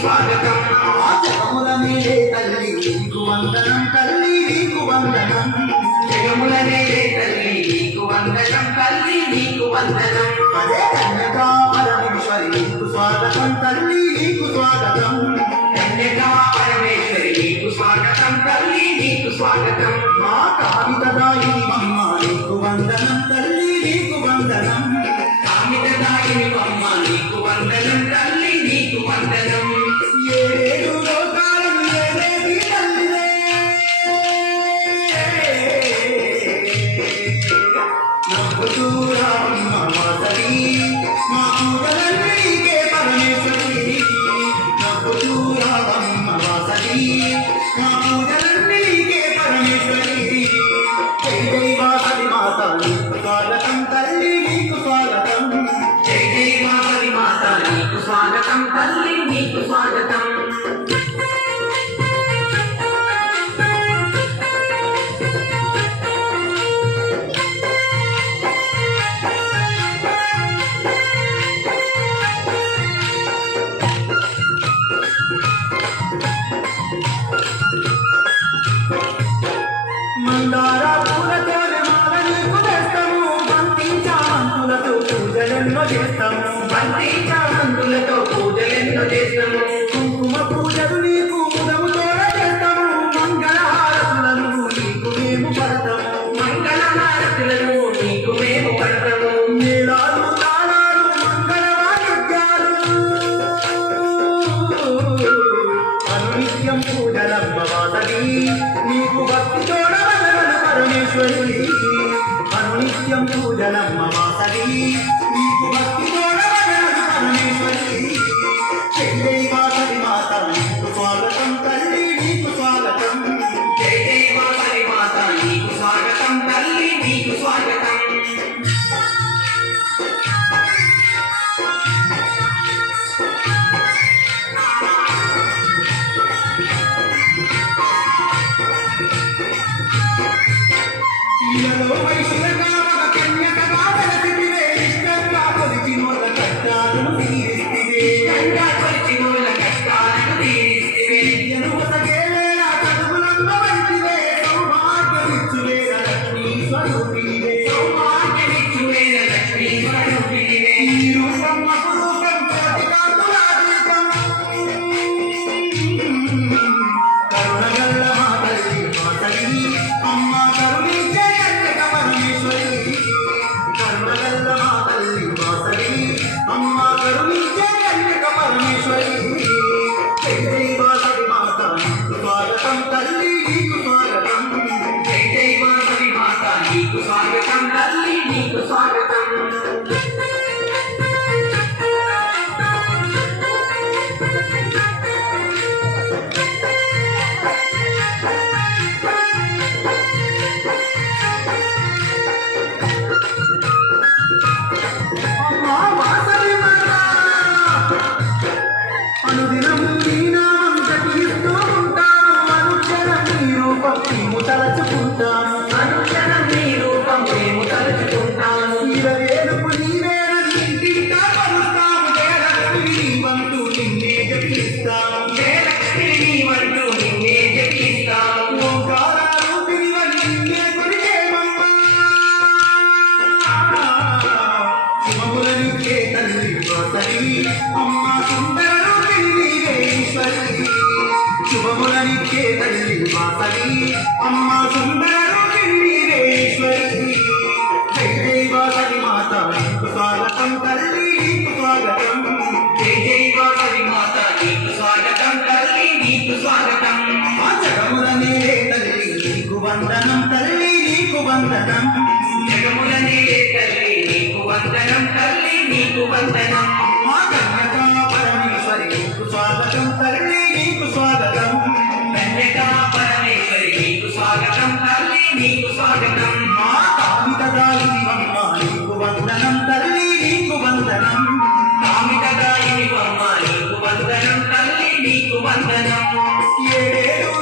స్వాగతం జగముల నేలే తల్లి నీకు వందనం తల్లి నీకు వందనం జగముల నేలే తల్లి నీకు వందనం తల్లి నీకు వందనం అదే కన్యకా పరమేశ్వరి నీకు స్వాగతం తల్లి నీకు స్వాగతం కన్యకా పరమేశ్వరి నీకు స్వాగతం తల్లి నీకు స్వాగతం మా కామితదాయిని మమ్మ నీకు వందనం తల్లి నీకు వందనం కామితదాయిని మమ్మ నీకు వందనం తల్లి నీకు వందనం ఏడు లోకాలను ఏలేటి తల్లివే నవ్వుతూ రామమ్మ వాసవి మా పూజలన్నీకే పరమేశ్వరి నవ్వుతూ రామమ్మ వాసవి మా పూజలన్నీకే పరమేశ్వరి జై జై వాసవి మాత నీకు స్వాగతం తల్లి నీకు స్వాగతం జై జై వాసవి మాత నీకు స్వాగతం తల్లి నీకు స్వాగతం మందార పూలతోనే మాల నీకు వేస్తాము బంతి చామంతులతో పూజలెన్నో చేస్తాము బంతి చామంతులతో పూజలెన్నో చేస్తాము కుంకుమ పూజలు నీకు ముదముతోనే చేస్తాము మంగళహారతులను నీకు మేము పడతాము మంగళ హారతులను నీకు మేము పడతాము మేళాలు తాళాలు మంగళ వాయిద్యాలు అనునిత్యం పూజలమ్మ వాసవి నీకు భక్తి తోడవదలను పరమేశ్వరి అనునిత్యం పూజలమ్మ వాసవి నీకు భక్తి తోడవదలను పరమేశ్వరి చెల్లై వాసవి మాత నీకు స్వాగతం తల్లి నీకు స్వాగతం జై జై వాసవి మాత నీకు స్వాగతం తల్లి నీకు స్వాగతం ఇలలో వయసులగా ఒక కన్యకగా వెలసితివే ఇష్టంగా కొలిచినోళ్ళ కష్టాలను తీరిస్తివే గంగా కొలిచినోళ్ళ కష్టాలను తీరిస్తివే విద్యను ఒసగేవేళ చదువులందు వంటివే సౌభాగ్యమిచ్చువేళ లక్ష్మీ స్వరూపివే సౌభాగ్యమిచ్చువేల లక్ష్మీ స్వరూపిణివే ఈ రూపం అపురూపం కోటికాంతులాదీపం కరుణగల్ల మా తల్లి మా తల్లి అమ్మ కరుణించే కన్యక పరమేశ్వరి కరుణగల్ల మా తల్లి మా తల్లి అమ్మ కరుణించే కన్యక పరమేశ్వరి జై జై వాసవి మాత నీకు స్వాగతం తల్లి నీకు స్వాగతం జై జై వాసవి మాత నీకు స్వాగతం తల్లి నీకు స్వాగతం అమ్మా వాసవి మాత అనుదినం నీ నామం జపిస్తూ ఉంటాము అనుక్షణం నీ రూపం మేము తలచుకుంటాము అనుక్షణం నీ రూపం మేము తలుచుకుంటాము ఇరవేలుపు నీవేనని ఇంటింటా పలుస్తాము జయలక్ష్మి నీవంటూ నిన్నే జపిస్తాము జయలక్ష్మి నీవంటూ నిన్నే జపిస్తాము ఓంకార రూపిణివని నిన్నే కొలిచేమమ్మా శుభములనిచ్చే తల్లి వాసవి అమ్మా సుందర రూపిణి నీవే ఈశ్వరి శుభములనిచ్చే తల్లి వాసవి అమ్మా సుందర రూపిణి నీవే ఈశ్వరి జై జై వాసవి మాత నీకు స్వాగతం తల్లి నీకు స్వాగతం జై జై వాసవి మాత నీకు స్వాగతం తల్లి నీకు స్వాగతం మా జగముల నేలే తల్లి నీకు వందనం తల్లి నీకు వందనం జగముల నీలే తల్లి నీకు వందనం తల్లి నీకు వందనం మా కన్యకా పరమేశ్వరి నీకు స్వాగతం తల్లి నీకు స్వాగతం కన్యకా పరమేశ్వరి నీకు స్వాగతం తల్లి నీకు స్వాగతం మా కామితదాయిని అమ్మ నీకు వందనం తల్లి నీకు వందనం కామితదాయిని అమ్మ నీకు వందనం తల్లి నీకు వందనం ఏడేడు